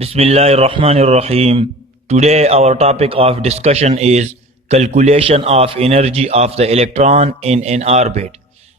Bismillahirrahmanirrahim. Today our topic of discussion is calculation of energy of the electron in an orbit.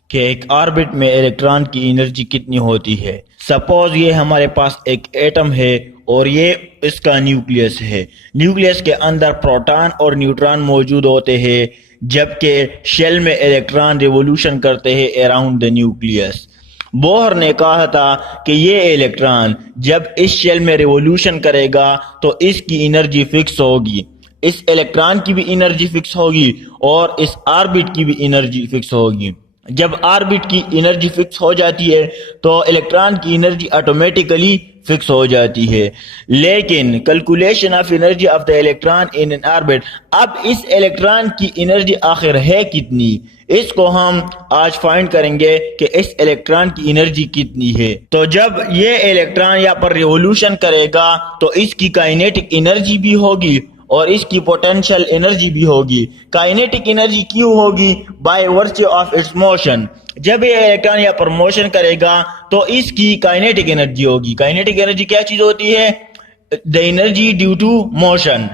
कि एक orbit में electron की energy कितनी होती है। सपोज ये हमारे पास एक एटम है और ये इसका न्यूक्लियस है। न्यूक्लियस के अंदर प्रोटॉन और न्यूट्रॉन मौजूद होते हैं, जबकि शेल में इलेक्ट्रॉन रिवोल्यूशन करते हैं अराउंड द न्यूक्लियस। बोहर ने कहा था कि ये इलेक्ट्रॉन जब इस शेल में रिवोल्यूशन करेगा तो इसकी एनर्जी फिक्स होगी, इस इलेक्ट्रॉन की भी एनर्जी फिक्स होगी और इस ऑर्बिट की भी एनर्जी फिक्स होगी। जब ऑर्बिट की एनर्जी फिक्स हो जाती है तो इलेक्ट्रॉन की एनर्जी ऑटोमेटिकली फिक्स हो जाती है। लेकिन calculation of energy of the electron in an orbit, अब इस इलेक्ट्रॉन की एनर्जी आखिर है कितनी, इसको हम आज फाइंड करेंगे कि इस इलेक्ट्रॉन की एनर्जी कितनी है। तो जब ये इलेक्ट्रॉन यहाँ पर रिवोल्यूशन करेगा तो इसकी काइनेटिक एनर्जी भी होगी और इसकी पोटेंशियल एनर्जी भी होगी। काइनेटिक एनर्जी क्यों होगी? By virtue of its motion. जब ये इलेक्ट्रॉन यहाँ पर मोशन करेगा तो इसकी काइनेटिक एनर्जी होगी। काइनेटिक एनर्जी क्या चीज होती है? The energy due to motion.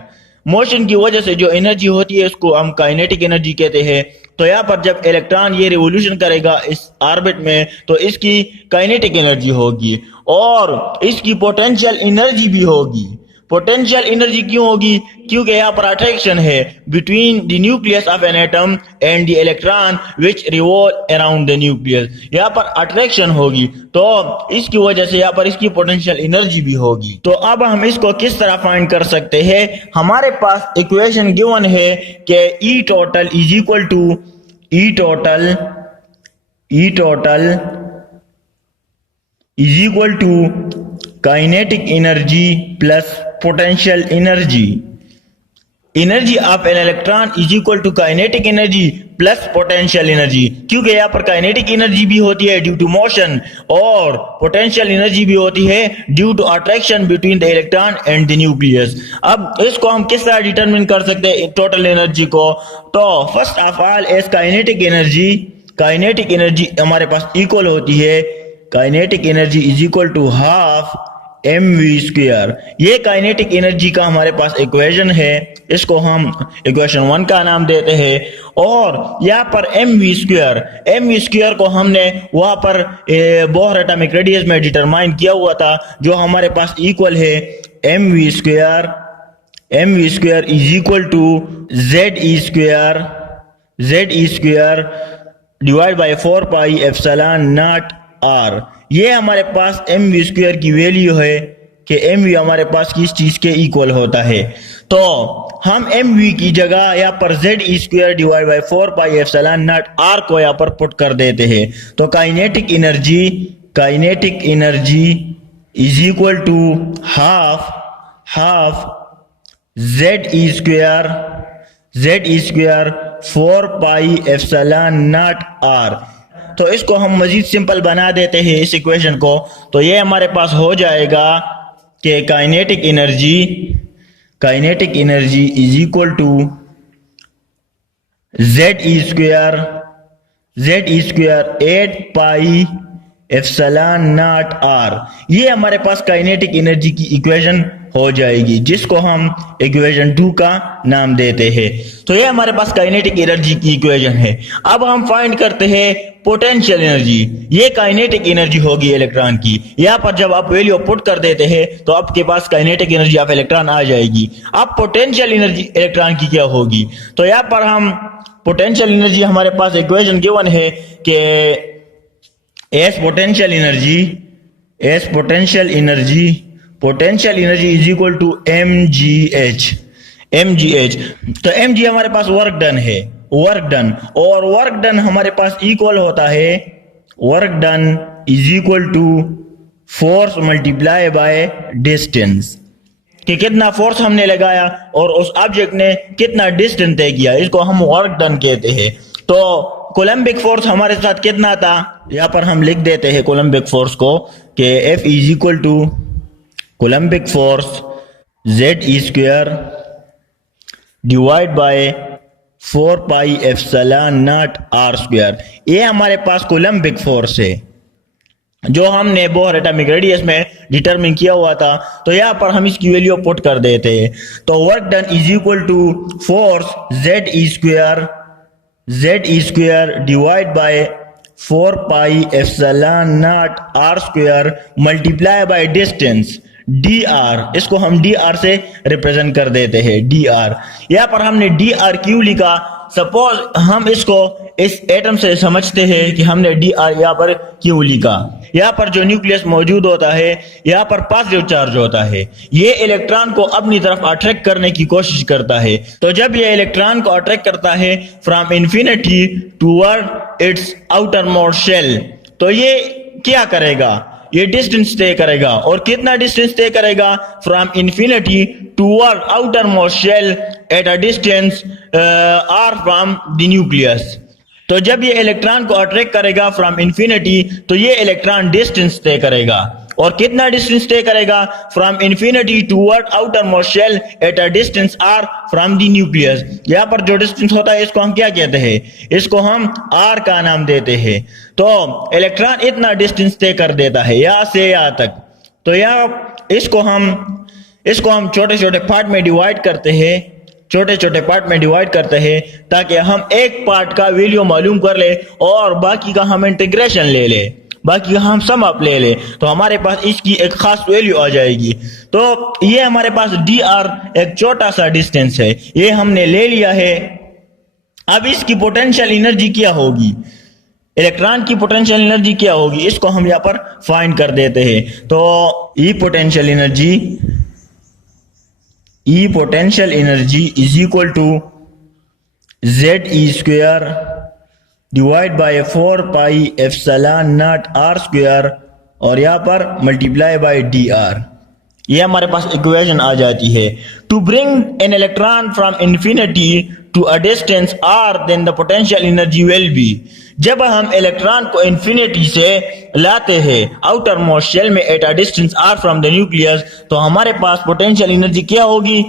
Motion की वजह से जो एनर्जी होती है उसको हम काइनेटिक एनर्जी कहते हैं। तो यहाँ पर जब इलेक्ट्रॉन ये रिवोल्यूशन करेगा इस ऑर्बिट में तो इसकी काइनेटिक एनर्जी होगी और इसकी पोटेंशियल एनर्जी भी होगी। पोटेंशियल एनर्जी क्यों होगी? क्योंकि यहाँ पर अट्रैक्शन है between the nucleus of an atom and the electron which revolve around the nucleus. यहाँ पर अट्रैक्शन होगी तो इसकी वजह से यहाँ पर इसकी पोटेंशियल एनर्जी भी होगी। तो अब हम इसको किस तरह फाइंड कर सकते हैं? हमारे पास इक्वेशन गिवन है कि E total is equal to E total is equal to kinetic energy plus potential energy. Energy of an electron is equal to kinetic energy plus potential energy, क्योंकि यहाँ पर काइनेटिक एनर्जी भी होती है due to motion और potential energy भी होती है due to attraction between the electron and the nucleus. अब इसको हम किस तरह डिटरमिन कर सकते हैं टोटल एनर्जी को? तो फर्स्ट ऑफ ऑल इस काइनेटिक एनर्जी हमारे पास इक्वल होती है, kinetic energy is equal to half mv²। ये काइनेटिक एनर्जी का हमारे पास इक्वेशन है, इसको हम इक्वेशन 1 का नाम देते हैं। और यहाँ पर mv² को हमने वहां पर बोहर एटॉमिक रेडियस में डिटरमाइन किया हुआ था, जो हमारे पास इक्वल है mv² is equal to ze² divide by 4 pi epsilon naught r। ये हमारे पास mv² की वैल्यू है कि mv हमारे पास किस चीज के इक्वल होता है। तो हम mv की जगह यहाँ पर ze² divide by 4 pi epsilon naught r को यहाँ पर पुट कर देते हैं। तो kinetic energy is equal to half ze² 4 pi epsilon naught r। तो इसको हम मजीद सिंपल बना देते हैं इस इक्वेशन को। तो ये हमारे पास हो जाएगा कि kinetic energy is equal to ze² 8 pi epsilon naught r। ये हमारे पास काइनेटिक एनर्जी की इक्वेशन हो जाएगी, जिसको हम इक्वेशन 2 का नाम देते हैं। तो ये हमारे पास काइनेटिक एनर्जी की इक्वेशन है। अब हम फाइंड करते हैं पोटेंशियल एनर्जी। ये काइनेटिक एनर्जी होगी इलेक्ट्रॉन की। यहाँ पर जब आप वैल्यू पुट कर देते हैं तो आपके पास काइनेटिक एनर्जी ऑफ इलेक्ट्रॉन आ जाएगी। अब पोटेंशियल एनर्जी इलेक्ट्रॉन की क्या होगी? तो यहाँ पर हम पोटेंशियल एनर्जी हमारे पास इक्वेशन गिवन है कि as potential energy is equal to mgh। तो mg हमारे पास वर्क डन और वर्क डन हमारे पास इक्वल होता है work done is equal to force multiply by distance, कि कितना फोर्स हमने लगाया और उस ऑब्जेक्ट ने कितना डिस्टेंस तय किया, इसको हम वर्क डन कहते हैं। तो कोलम्बिक फोर्स हमारे साथ कितना था? यहाँ पर हम लिख देते हैं कोलम्बिक फोर्स को कि F is equal to coulombic force ze² divide by 4 pi epsilon naught r²। ये हमारे पास कोलम्बिक फोर्स है। जो हमने बोहर एटॉमिक रेडियस में डिटरमिन किया हुआ था, तो यहाँ पर हम इसकी वैल्यू पुट कर देते हैं। तो work done is equal to force z square divide by 4 pi epsilon naught r square multiply by distance dr, इसको हम dr से रिप्रेजेंट कर देते हैं dr। यहाँ पर हमने dr क्यों लिखा? सपोज हम इसको इस एटम से समझते हैं कि हमने dr यहाँ पर क्यों लिखा। यहाँ पर जो न्यूक्लियस मौजूद होता है, यहाँ पर पॉजिटिव चार्ज होता है, ये इलेक्ट्रॉन को अपनी तरफ अट्रैक्ट करने की कोशिश करता है। तो जब ये इलेक्ट्रॉन को अट्रैक्ट करता है from infinity toward its outermost shell, तो ये क्या करेगा? ये डिस्टेंस तय करेगा। और कितना डिस्टेंस तय करेगा? From infinity toward outermost shell at a distance r from the nucleus. तो जब ये इलेक्ट्रॉन को अट्रैक्ट करेगा फ्रॉम इन्फिनिटी, तो ये इलेक्ट्रॉन डिस्टेंस तय करेगा। और कितना डिस्टेंस तय करेगा? From infinity toward outermost shell at a distance r from the nucleus. यहाँ पर जो डिस्टेंस होता है इसको हम क्या कहते हैं? इसको हम r का नाम देते हैं। तो इलेक्ट्रॉन इतना डिस्टेंस तय कर देता है यहाँ से यहाँ तक। तो यहाँ इसको हम छोटे छोटे पार्ट में डिवाइड करते हैं, ताकि हम एक पार्ट का वैल्यू मालूम कर ले और बाकी का हम इंटीग्रेशन ले ले, बाकी का हम सम अप ले ले, तो हमारे पास इसकी एक खास वैल्यू आ जाएगी। तो ये हमारे पास dr एक छोटा सा डिस्टेंस है, ये हमने ले लिया है। अब इसकी पोटेंशियल एनर्जी क्या होगी? इलेक्ट्रॉन की पोटेंशियल एनर्जी क्या होगी? इसको हम यहाँ पर फाइंड कर देते हैं। तो E potential energy is equal to z square divide by 4 pi epsilon naught r square और यहाँ पर मल्टीप्लाई बाय dr। ये हमारे पास इक्वेशन आ जाती है। To bring an electron from infinity to a distance r, then the potential energy will be. जब हम इलेक्ट्रॉन को इन्फिनिटी से लाते हैं आउटर मोस्ट शेल में at a distance r from the nucleus, तो हमारे पास पोटेंशियल एनर्जी क्या होगी?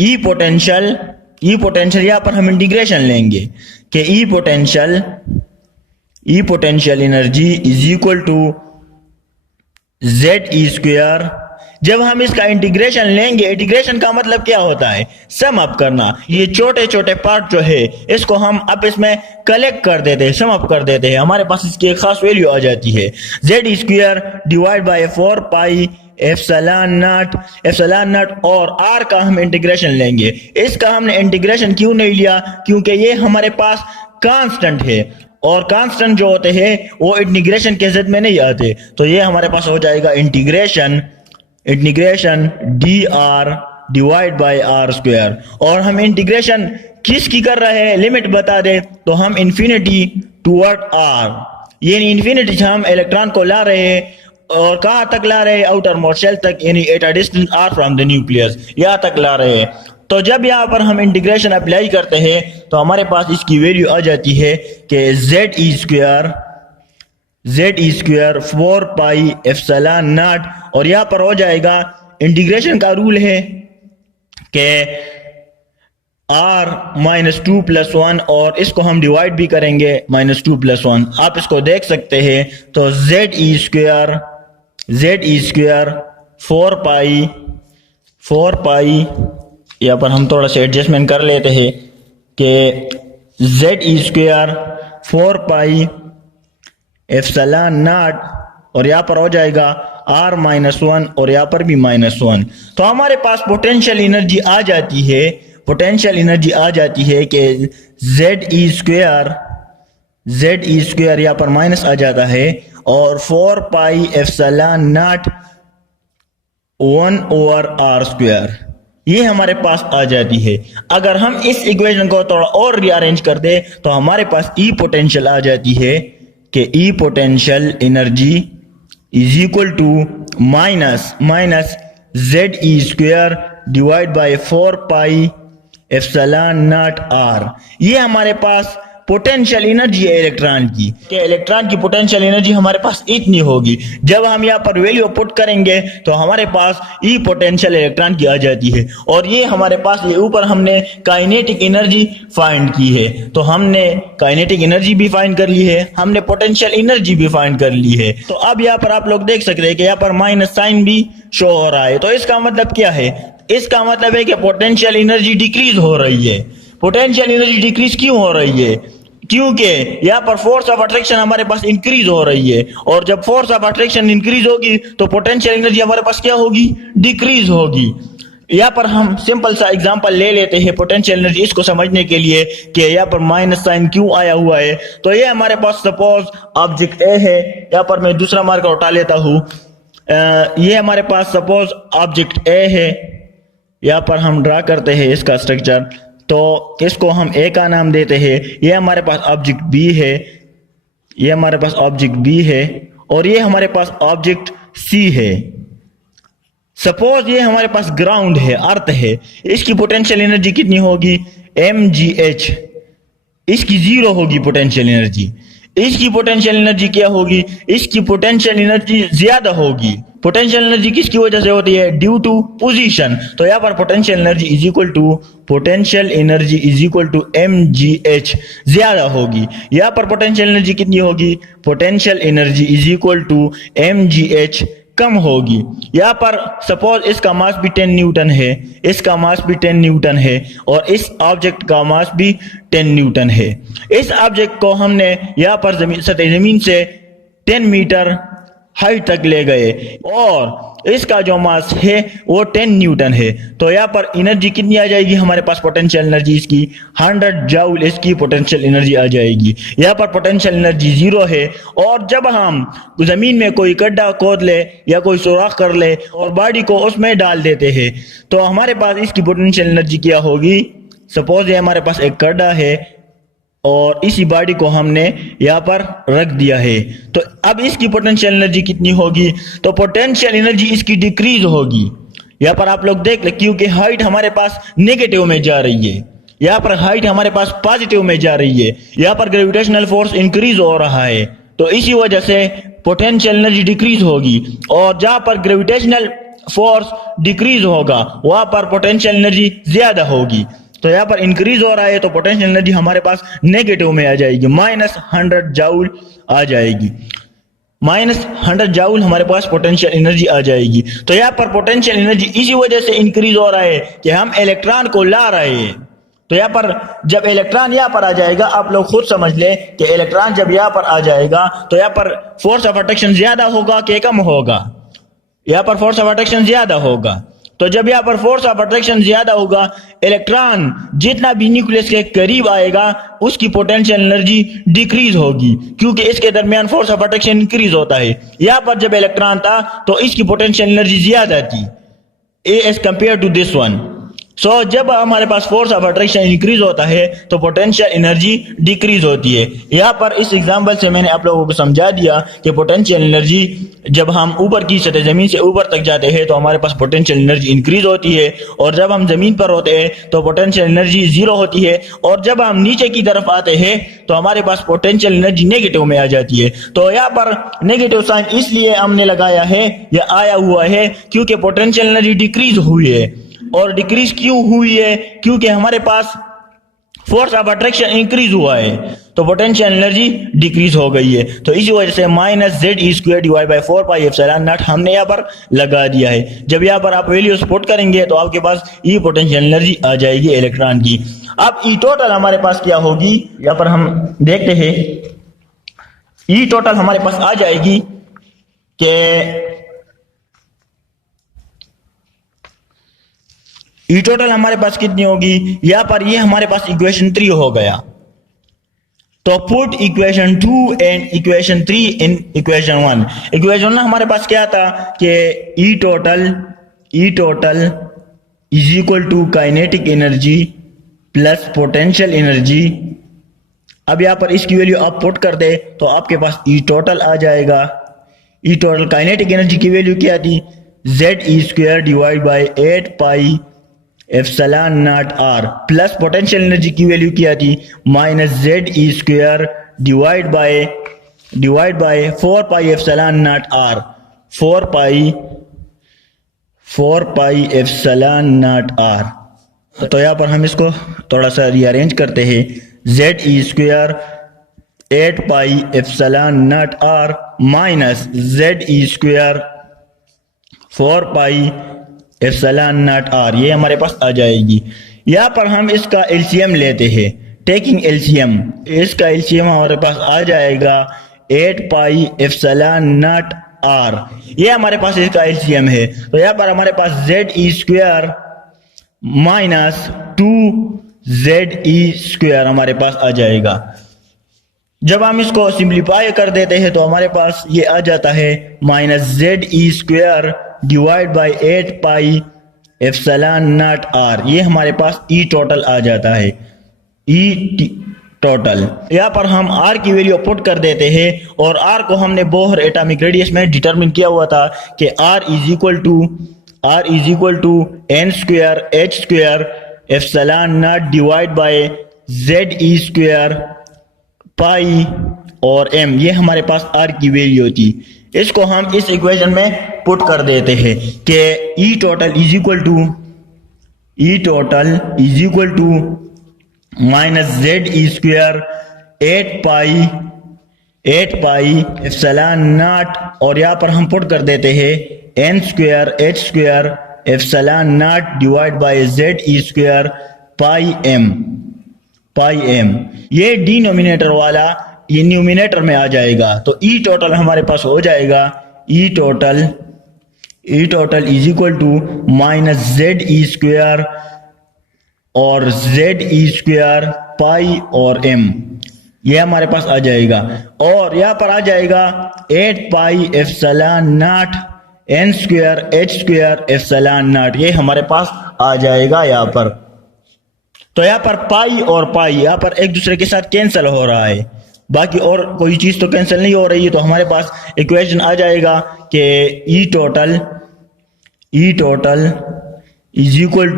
ई पोटेंशियल यहाँ पर हम इंटीग्रेशन लेंगे कि E potential energy is equal to z square. जब हम इसका इंटीग्रेशन लेंगे, इंटीग्रेशन का मतलब क्या होता है? सम अप करना। ये छोटे छोटे पार्ट जो है इसको हम अब इसमें कलेक्ट कर देते हैं, सम अप कर देते हैं, हमारे पास इसकी एक खास वैल्यू आ जाती है। z square divide by 4 pi epsilon naught और r का हम इंटीग्रेशन लेंगे। इसका हमने इंटीग्रेशन क्यों नहीं लिया? क्योंकि ये हमारे पास कांस्टेंट है और कांस्टेंट जो होते हैं वो इंटीग्रेशन के ज़द में नहीं आते। तो ये हमारे पास हो जाएगा integration dr divide by r square. और हम इंटीग्रेशन किसकी कर रहे हैं? लिमिट बता दे तो हम इन्फिनिटी टूवर्ड r, यानी इन्फिनिटी से हम इलेक्ट्रॉन को ला रहे हैं और कहाँ तक ला रहे हैं? आउटर मोस्ट शेल तक, यानी eight a distance r from the nucleus, यहाँ तक ला रहे हैं। तो जब यहाँ पर हम इंटीग्रेशन अप्लाई करते हैं तो हमारे पास इसकी वैल्यू आ जाती है कि z square 4 pi epsilon naught और यहाँ पर हो जाएगा इंटीग्रेशन का रूल है कि r -2 + 1 और इसको हम डिवाइड भी करेंगे -2 + 1। आप इसको देख सकते हैं। तो z स्क्वायर 4 पाई यहाँ पर हम थोड़ा सा एडजस्टमेंट कर लेते हैं कि z square 4 pi epsilon naught और यहाँ पर हो जाएगा r -1 और यहाँ पर भी -1। तो हमारे पास पोटेंशियल एनर्जी आ जाती है कि z स्क्वायर यहाँ पर माइनस आ जाता है और 4 pi epsilon not 1/r square ये हमारे पास आ जाती है। अगर हम इस इक्वेशन को थोड़ा और रीअरेंज कर दे तो हमारे पास ई पोटेंशियल आ जाती है कि E potential energy is equal to minus z square divide by 4 pi epsilon naught r। ये हमारे पास पोटेंशियल एनर्जी है इलेक्ट्रॉन की, कि इलेक्ट्रॉन की पोटेंशियल एनर्जी हमारे पास इतनी होगी। जब हम यहाँ पर वैल्यू पुट करेंगे तो हमारे पास ई पोटेंशियल इलेक्ट्रॉन की आ जाती है, और ये हमारे पास ये ऊपर हमने काइनेटिक एनर्जी फाइंड की है। तो हमने काइनेटिक एनर्जी भी फाइंड कर ली है, हमने पोटेंशियल एनर्जी भी फाइंड कर ली है। तो अब यहाँ पर आप लोग देख सकते हैं कि यहाँ पर माइनस साइन भी शो हो रहा है। तो इसका मतलब क्या है? इसका मतलब है कि पोटेंशियल एनर्जी डिक्रीज हो रही है। पोटेंशियल एनर्जी डिक्रीज क्यों हो रही है? क्योंकि यहाँ पर फोर्स ऑफ अट्रैक्शन हमारे पास इंक्रीज हो रही है, और जब फोर्स ऑफ अट्रैक्शन इंक्रीज होगी तो पोटेंशियल एनर्जी हमारे पास क्या होगी? डिक्रीज होगी। यहाँ पर हम सिंपल सा एग्जांपल ले लेते हैं पोटेंशियल एनर्जी इसको समझने के लिए कि यहाँ पर माइनस साइन क्यों आया हुआ है। तो ये हमारे पास सपोज ऑब्जेक्ट ए है, यहाँ पर मैं दूसरा मार्कर उठा लेता हूँ। ये हमारे पास सपोज ऑब्जेक्ट ए है, यहाँ पर हम ड्रा करते हैं इसका स्ट्रक्चर। तो इसको हम ए का नाम देते हैं। ये हमारे पास ऑब्जेक्ट बी है, ये हमारे पास ऑब्जेक्ट बी है, और ये हमारे पास ऑब्जेक्ट सी है। सपोज ये हमारे पास ग्राउंड है, अर्थ है। इसकी पोटेंशियल एनर्जी कितनी होगी? mgh। इसकी 0 होगी पोटेंशियल एनर्जी। इसकी पोटेंशियल एनर्जी क्या होगी? इसकी पोटेंशियल एनर्जी ज्यादा होगी। पोटेंशियल एनर्जी किसकी वजह से होती है? Due to position. तो यहाँ पर potential energy is equal to mgh ज्यादा होगी। यहाँ पर पोटेंशियल एनर्जी कितनी होगी? Potential energy is equal to mgh कम होगी। यहाँ पर सपोज इसका मास भी 10 न्यूटन है, इसका मास भी 10 न्यूटन है, और इस ऑब्जेक्ट का मास भी 10 न्यूटन है। इस ऑब्जेक्ट को हमने यहाँ पर सतह जमीन से 10 मीटर हाइट तक ले गए, और इसका जो मास है वो 10 न्यूटन है। तो यहाँ पर एनर्जी कितनी आ जाएगी हमारे पास? पोटेंशियल एनर्जी इसकी 100 जूल इसकी पोटेंशियल एनर्जी आ जाएगी। यहाँ पर पोटेंशियल एनर्जी 0 है, और जब हम जमीन में कोई गड्ढा खोद ले या कोई सुराख कर ले और बॉडी को उसमें डाल देते हैं तो हमारे पास इसकी पोटेंशियल एनर्जी क्या होगी? सपोज ये हमारे पास एक गड्ढा है और इसी बॉडी को हमने यहाँ पर रख दिया है, तो अब इसकी पोटेंशियल एनर्जी कितनी होगी? तो पोटेंशियल एनर्जी इसकी डिक्रीज होगी। यहाँ पर आप लोग देख ले, क्योंकि हाइट हमारे पास नेगेटिव में जा रही है, यहाँ पर हाइट हमारे पास पॉजिटिव में जा रही है। यहाँ पर ग्रेविटेशनल फोर्स इंक्रीज हो रहा है, तो इसी वजह से पोटेंशियल एनर्जी डिक्रीज होगी। और जहां पर ग्रेविटेशनल फोर्स डिक्रीज होगा वहां पर पोटेंशियल एनर्जी ज्यादा होगी। तो यहाँ पर इंक्रीज हो रहा है तो पोटेंशियल एनर्जी हमारे पास नेगेटिव में आ जाएगी, -100 जूल आ जाएगी। -100 जूल हमारे पास पोटेंशियल एनर्जी आ जाएगी। तो यहाँ पर पोटेंशियल एनर्जी इसी वजह से इंक्रीज हो रहा है कि हम इलेक्ट्रॉन को ला रहे हैं। तो यहाँ पर जब इलेक्ट्रॉन यहाँ पर आ जाएगा, आप लोग खुद समझ ले कि इलेक्ट्रॉन जब यहाँ पर आ जाएगा तो यहाँ पर फोर्स ऑफ अट्रैक्शन ज्यादा होगा कि कम होगा? यहाँ पर फोर्स ऑफ अट्रैक्शन ज्यादा होगा। तो जब यहाँ पर फोर्स ऑफ अट्रैक्शन ज्यादा होगा, इलेक्ट्रॉन जितना भी न्यूक्लियस के करीब आएगा उसकी पोटेंशियल एनर्जी डिक्रीज होगी, क्योंकि इसके दरमियान फोर्स ऑफ अट्रैक्शन इंक्रीज होता है। यहाँ पर जब इलेक्ट्रॉन था तो इसकी पोटेंशियल एनर्जी ज्यादा थी as compare to this one. So जब हमारे पास फोर्स ऑफ अट्रैक्शन इंक्रीज होता है तो पोटेंशियल एनर्जी डिक्रीज होती है। यहाँ पर इस एग्जांपल से मैंने आप लोगों को समझा दिया कि पोटेंशियल एनर्जी जब हम ऊपर की सतह जमीन से ऊपर तक जाते हैं तो हमारे पास पोटेंशियल एनर्जी इंक्रीज होती है, और जब हम जमीन पर होते हैं तो पोटेंशियल एनर्जी 0 होती है, और जब हम नीचे की तरफ आते हैं तो हमारे पास पोटेंशियल एनर्जी नेगेटिव में आ जाती है। तो यहाँ पर नेगेटिव साइन इसलिए हमने लगाया है या आया हुआ है क्योंकि पोटेंशियल एनर्जी डिक्रीज हुई है। और डिक्रीज क्यों हुई है? क्योंकि हमारे पास फोर्स ऑफ अट्रैक्शन इंक्रीज हुआ है तो पोटेंशियल एनर्जी डिक्रीज हो गई है। तो इसी वजह से -ze² डिवाइड बाय 4πε0 हमने यहाँ पर लगा दिया है। जब यहाँ पर आप वैल्यूज पुट करेंगे तो आपके पास ई पोटेंशियल एनर्जी आ जाएगी इलेक्ट्रॉन की। अब ई टोटल हमारे पास क्या होगी, यहाँ पर हम देखते हैं। ई टोटल हमारे पास आ जाएगी कि ई टोटल हमारे पास कितनी होगी? यहाँ पर ये हमारे पास इक्वेशन 3 हो गया। तो put equation 2 and equation 3 in equation 1। Equation 1 हमारे पास क्या था कि E total is equal to kinetic energy plus potential energy. अब यहाँ पर इसकी वैल्यू आप पुट कर दे तो आपके पास ई टोटल आ जाएगा। ई टोटल काइनेटिक एनर्जी की वैल्यू क्या थी? ze² divide by 8π epsilon naught R plus potential energy की वैल्यू क्या थी minus Z E square divide by 4 pi epsilon naught R 4 pi epsilon naught R. तो यहाँ पर हम इसको थोड़ा सा रीअरेंज करते हैं, Z E square 8 pi epsilon naught R minus Z E square 4 pi epsilon naught R, ये हमारे पास आ जाएगी। यहाँ पर हम इसका एलसीएम लेते हैं, टेकिंग एलसीएम, इसका एलसीएम हमारे पास आ जाएगा 8 पाई एप्सिलॉन नॉट आर, ये हमारे पास इसका एलसीएम है। तो यहाँ पर हमारे पास Z E square minus 2 Z E square हमारे पास आ जाएगा। जब हम इसको सिंप्लीफाई कर देते हैं तो हमारे पास ये आ जाता है minus Z E square divide by 8 pi epsilon naught R, ये हमारे पास ई टोटल आ जाता है, ई टोटल। यहाँ पर हम आर की वैल्यू पुट कर देते हैं और आर को हमने बोहर एटॉमिक रेडियस में डिटरमिन किया हुआ था कि R is equal to N square H square epsilon naught divide by Z E square pi और एम, ये हमारे पास आर की वैल्यू होती। इसको हम इस इक्वेशन में पुट कर देते हैं कि E total is equal to minus Z E square 8 pi epsilon naught और यहाँ पर हम पुट कर देते हैं N square H square epsilon naught divide by Z E square pi M, ये डिनोमिनेटर वाला ये न्यूमिनेटर में आ जाएगा। तो ई टोटल हमारे पास हो जाएगा E total is equal to minus Z E square और जेड ई स्क्वायर पाई और एम, ये हमारे पास आ जाएगा। और यहाँ पर आ जाएगा 8 pi epsilon not an square H square epsilon not, ये हमारे पास आ जाएगा यहाँ पर। तो यहाँ पर पाई और पाई यहाँ पर एक दूसरे के साथ कैंसिल हो रहा है, बाकी और कोई चीज तो कैंसिल नहीं हो रही है। तो हमारे पास इक्वेशन आ जाएगा कि E total is equal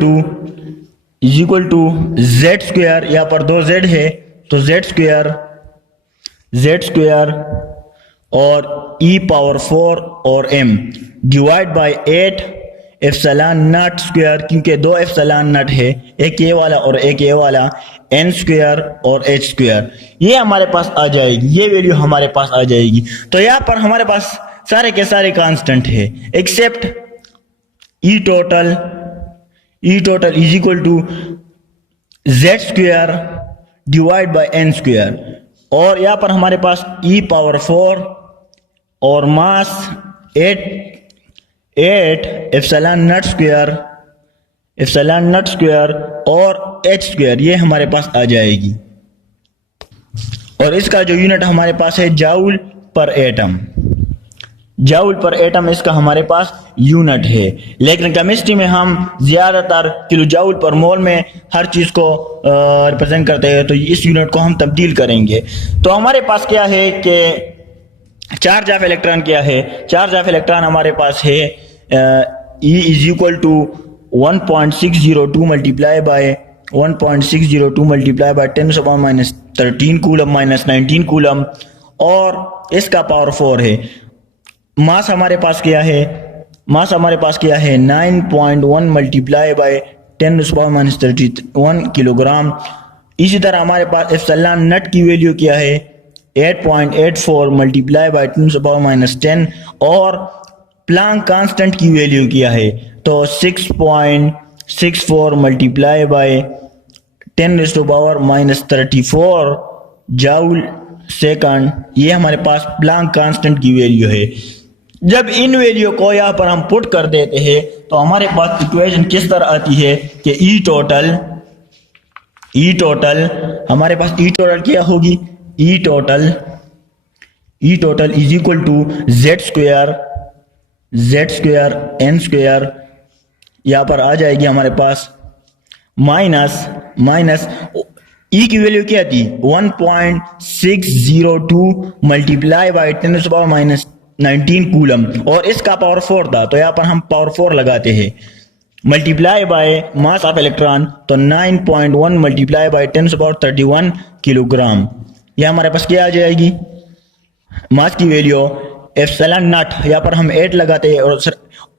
to Z square, यहाँ पर 2 जेड है तो जेड स्क्वायर और ई पावर 4 और M divide by 8 epsilon naught square, क्योंकि 2 एप्सिलॉन नॉट है, एक ये वाला और एक ये वाला, एन स्क्वायर और एच स्क्वायर, ये हमारे पास आ जाएगी, ये वैल्यू हमारे पास आ जाएगी। तो यहाँ पर हमारे पास सारे के सारे कांस्टेंट है except E total is equal to Z square divide by N square, और यहाँ पर हमारे पास ई पावर 4 और मास 8 एप्सिलॉन नॉट स्क्वायर और एच स्क्वायर, ये हमारे पास आ जाएगी। और इसका जो यूनिट हमारे पास है जाउल पर एटम इसका हमारे पास यूनिट है। लेकिन केमिस्ट्री में हम ज्यादातर किलो जाउल पर मोल में हर चीज को रिप्रेजेंट करते हैं, तो इस यूनिट को हम तब्दील करेंगे। तो हमारे पास क्या है कि चार्ज ऑफ इलेक्ट्रॉन क्या है, चार्ज ऑफ इलेक्ट्रॉन हमारे पास है E is equal to 1.602 multiply by 10⁻⁻13 coulomb -19 coulomb, और इसका पावर 4 है। मास हमारे पास क्या है 9.1 मल्टीप्लाई बाय 10⁻31 किलोग्राम। इसी तरह हमारे पास एप्सिलॉन नॉट की वैल्यू क्या है 8.84 मल्टीप्लाई बाय 10⁻10, और प्लांक कांस्टेंट की वैल्यू क्या है तो 6.64 मल्टीप्लाई बाय 10⁻34 जाउल सेकंड, ये हमारे पास प्लांक कांस्टेंट की वैल्यू है। जब इन वैल्यू को यहाँ पर हम पुट कर देते हैं तो हमारे पास इक्वेशन किस तरह आती है कि ई टोटल हमारे पास ई टोटल क्या होगी, E total is equal to Z square N square, यहाँ पर आ जाएगी हमारे पास माइनस ई की वैल्यू क्या थी 1.602 मल्टीप्लाई बाई 10⁻⁻19 कूलम, और इसका पावर 4 था, तो यहाँ पर हम पावर 4 लगाते हैं। Multiply by mass of electron, तो 9.1 मल्टीप्लाई बाय 10⁻31 किलोग्राम। ये हमारे पास क्या आ जाएगी, मास की वैल्यू एप्सिलॉन नॉट, यहाँ पर हम 8 लगाते हैं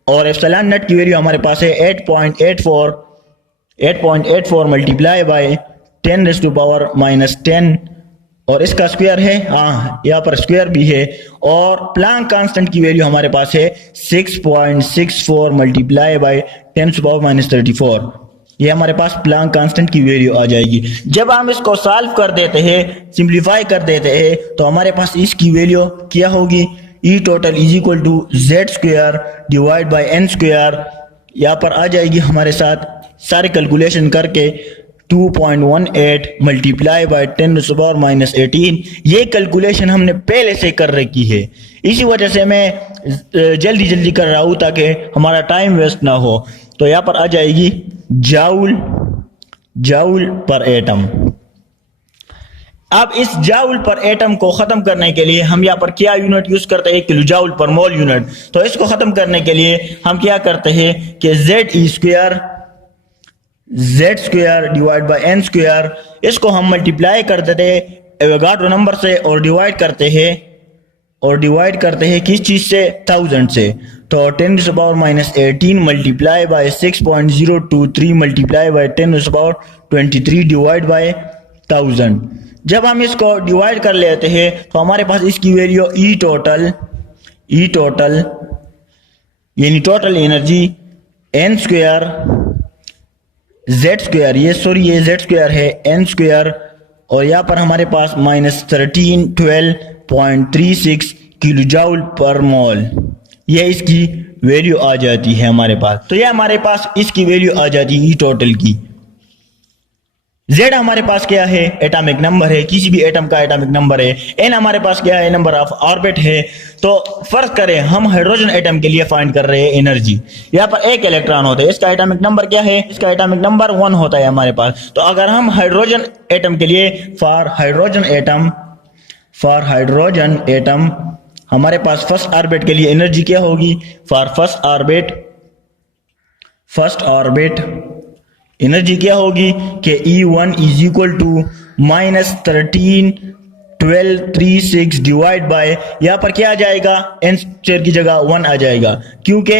और एप्सिलॉन नॉट की वैल्यू हमारे पास है 8.84 मल्टीप्लाई बाय 10⁻⁻10 और इसका स्क्वायर है, हाँ यहाँ पर स्क्वायर भी है। और प्लैंक कांस्टेंट की वैल्यू हमारे पास है 6.64 मल्टीप्लाई बाय 10⁻34। ये हमारे पास प्लैंक कांस्टेंट की वैल्यू आ जाएगी। जब हम इसको सॉल्व कर देते हैं, सिंप्लीफाई कर देते हैं, तो हमारे पास इसकी वैल्यू क्या होगी, E total is equal to Z square divide by N square. यहाँ पर आ जाएगी हमारे साथ सारे कैलकुलेशन करके 2.18 मल्टीप्लाई बाय 10⁻⁻18। ये कैलकुलेशन हमने पहले से कर रखी है, इसी वजह से मैं जल्दी जल्दी कर रहा हूँ ताकि हमारा टाइम वेस्ट ना हो। तो यहाँ पर आ जाएगी जाउल पर एटम। अब इस जाउल पर एटम को खत्म करने के लिए हम यहाँ पर क्या यूनिट यूज करते हैं, किलो जाउल पर मोल यूनिट। तो इसको खत्म करने के लिए हम क्या करते हैं कि Z square divide by N square, इसको हम मल्टीप्लाई कर देते हैं एवोगाड्रो नंबर से और डिवाइड करते हैं किस चीज से, 1000 से। तो 10⁻⁻18 multiply by 6.023 multiply by 10⁻23 divide by 1000। जब हम इसको डिवाइड कर लेते हैं तो हमारे पास इसकी वैल्यू ई टोटल यानी total energy N square Z square, ये जेड स्क्वायर है एन स्क्वायर, और यहाँ पर हमारे पास -1312.36 किलो जाउल पर मोल, ये इसकी वैल्यू आ जाती है हमारे पास। तो ये हमारे पास इसकी वैल्यू आ जाती है ई टोटल की। Z हमारे पास क्या है, एटॉमिक नंबर है, किसी भी एटम का एटॉमिक नंबर है। N हमारे पास क्या है, नंबर ऑफ ऑर्बिट है। तो फर्ज करें हम हाइड्रोजन एटम के लिए फाइंड कर रहे हैं एनर्जी। यहाँ पर एक इलेक्ट्रॉन होता है, इसका एटॉमिक नंबर क्या है, इसका एटॉमिक नंबर 1 होता है हमारे पास। तो अगर हम हाइड्रोजन एटम के लिए फॉर हाइड्रोजन एटम हमारे पास फर्स्ट ऑर्बिट के लिए एनर्जी क्या होगी, फॉर फर्स्ट ऑर्बिट एनर्जी क्या होगी कि E1 is equal to -131236 divide by, यहाँ पर क्या आ जाएगा, n स्क्वायर की जगह 1 आ जाएगा क्योंकि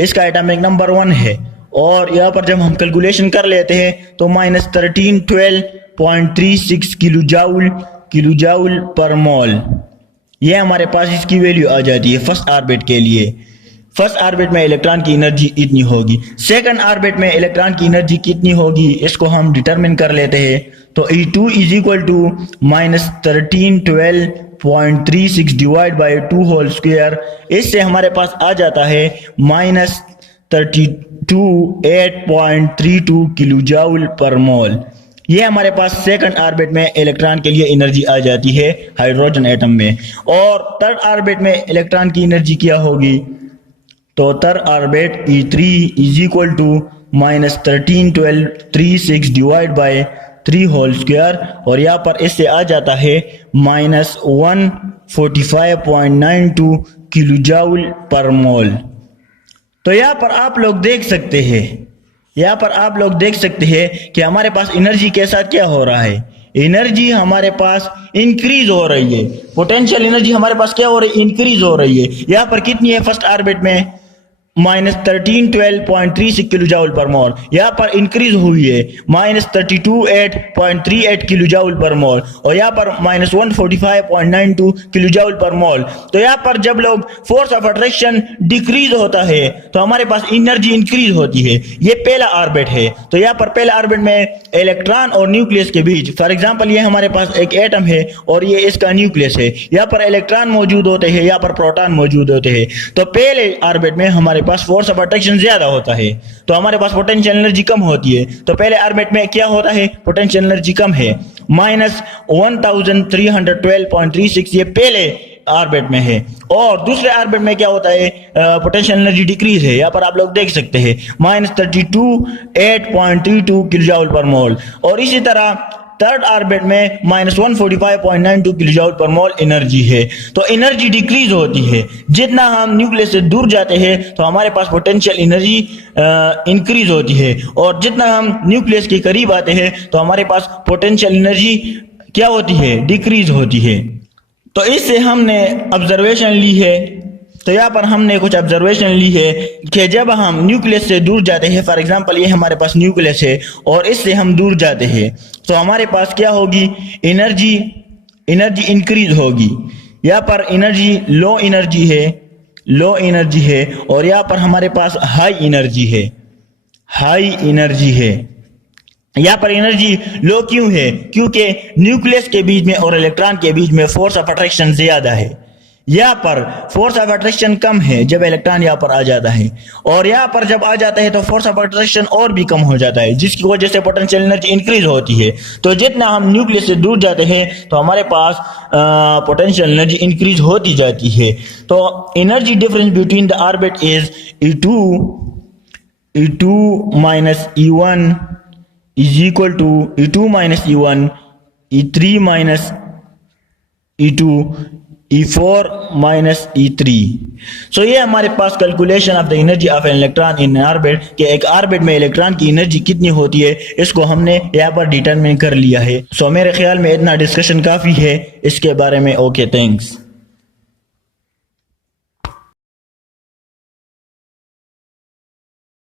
इसका एटॉमिक नंबर 1 है। और यहाँ पर जब हम कैलकुलेशन कर लेते हैं तो -1312.36 किलो जाउल पर मोल, ये हमारे पास इसकी वैल्यू आ जाती है फर्स्ट ऑर्बिट के लिए। फर्स्ट ऑर्बिट में इलेक्ट्रॉन की एनर्जी इतनी होगी, सेकंड ऑर्बिट में इलेक्ट्रॉन की एनर्जी कितनी होगी, इसको हम डिटरमिन कर लेते हैं। तो E2 is equal to -1312.36 divide by 2 whole square, इससे हमारे पास आ जाता है -328.32 किलो जाउल पर मोल। ये हमारे पास सेकंड ऑर्बिट में इलेक्ट्रॉन के लिए एनर्जी आ जाती है हाइड्रोजन एटम में। और थर्ड ऑर्बिट में इलेक्ट्रॉन की एनर्जी क्या होगी, तो third orbit E3 is equal to -131236 divide by 3 whole square, और यहाँ पर इससे आ जाता है -145.92 किलो जाउल पर मोल। तो यहाँ पर आप लोग देख सकते हैं कि हमारे पास एनर्जी के साथ क्या हो रहा है, एनर्जी हमारे पास इंक्रीज हो रही है, पोटेंशियल एनर्जी हमारे पास क्या हो रही है, इंक्रीज हो रही है। यहाँ पर कितनी है फर्स्ट ऑर्बिट में, -1312.36 किलो जाउल पर मोल, यहाँ पर इंक्रीज हुई है -328.38 किलो जाउल पर मोल, और यहाँ पर -145.92 किलो जाउल पर मोल। तो यहाँ पर जब लोग फोर्स ऑफ अट्रैक्शन डिक्रीज होता है तो हमारे पास एनर्जी इंक्रीज होती है। ये पहला ऑर्बिट है। तो यहाँ पर पहला ऑर्बिट में इलेक्ट्रॉन और न्यूक्लियस के बीच, फॉर एग्जांपल ये हमारे पास एक एटम है और ये इसका न्यूक्लियस है, यहाँ पर इलेक्ट्रॉन मौजूद होते हैं, यहाँ पर प्रोटॉन मौजूद होते हैं। तो पहले ऑर्बिट में हमारे पास फोर्स ऑफ अट्रैक्शन ज्यादा होता है तो हमारे पास पोटेंशियल एनर्जी कम होती है। तो पहले ऑर्बिट में क्या होता है, पोटेंशियल एनर्जी कम है, -1312.36 ये पहले ऑर्बिट में है। और दूसरे ऑर्बिट में क्या होता है, पोटेंशियल एनर्जी डिक्रीज है, यहाँ पर आप लोग देख सकते हैं -328.32 किलो जाउल पर मोल। और इसी तरह थर्ड ऑर्बिट में -145.92 किलो पर मोल एनर्जी है। तो एनर्जी डिक्रीज होती है, जितना हम न्यूक्लियस से दूर जाते हैं तो हमारे पास पोटेंशियल एनर्जी इंक्रीज होती है, और जितना हम न्यूक्लियस के करीब आते हैं तो हमारे पास पोटेंशियल एनर्जी क्या होती है, डिक्रीज होती है। तो इससे हमने ऑब्जर्वेशन ली है, तो यहाँ पर हमने कुछ ऑब्जर्वेशन ली है कि जब हम न्यूक्लियस से दूर जाते हैं, फॉर एग्जांपल ये हमारे पास न्यूक्लियस है और इससे हम दूर जाते हैं, तो हमारे पास क्या होगी, एनर्जी इंक्रीज होगी। यहाँ पर एनर्जी लो एनर्जी है, और यहाँ पर हमारे पास हाई एनर्जी है। यहाँ पर एनर्जी लो क्यों है, क्योंकि न्यूक्लियस के बीच में और इलेक्ट्रॉन के बीच में फोर्स ऑफ अट्रैक्शन ज्यादा है। यहाँ पर फोर्स ऑफ अट्रैक्शन कम है जब इलेक्ट्रॉन यहाँ पर आ जाता है, और यहाँ पर जब आ जाता है तो फोर्स ऑफ अट्रैक्शन और भी कम हो जाता है, जिसकी वजह से पोटेंशियल एनर्जी इंक्रीज होती है। तो जितना हम न्यूक्लियस से दूर जाते हैं तो हमारे पास पोटेंशियल एनर्जी इंक्रीज होती जाती है। तो energy difference between the orbit is E2 minus E1 is equal to E2 minus E1, E3 minus E2, E4 minus E3। So ये हमारे पास calculation of the energy of an electron in orbit, कि एक orbit में electron की energy कितनी होती है, इसको हमने यहाँ पर डिटरमिन कर लिया है। सो मेरे ख्याल में इतना डिस्कशन काफ़ी है इसके बारे में। Okay, thanks.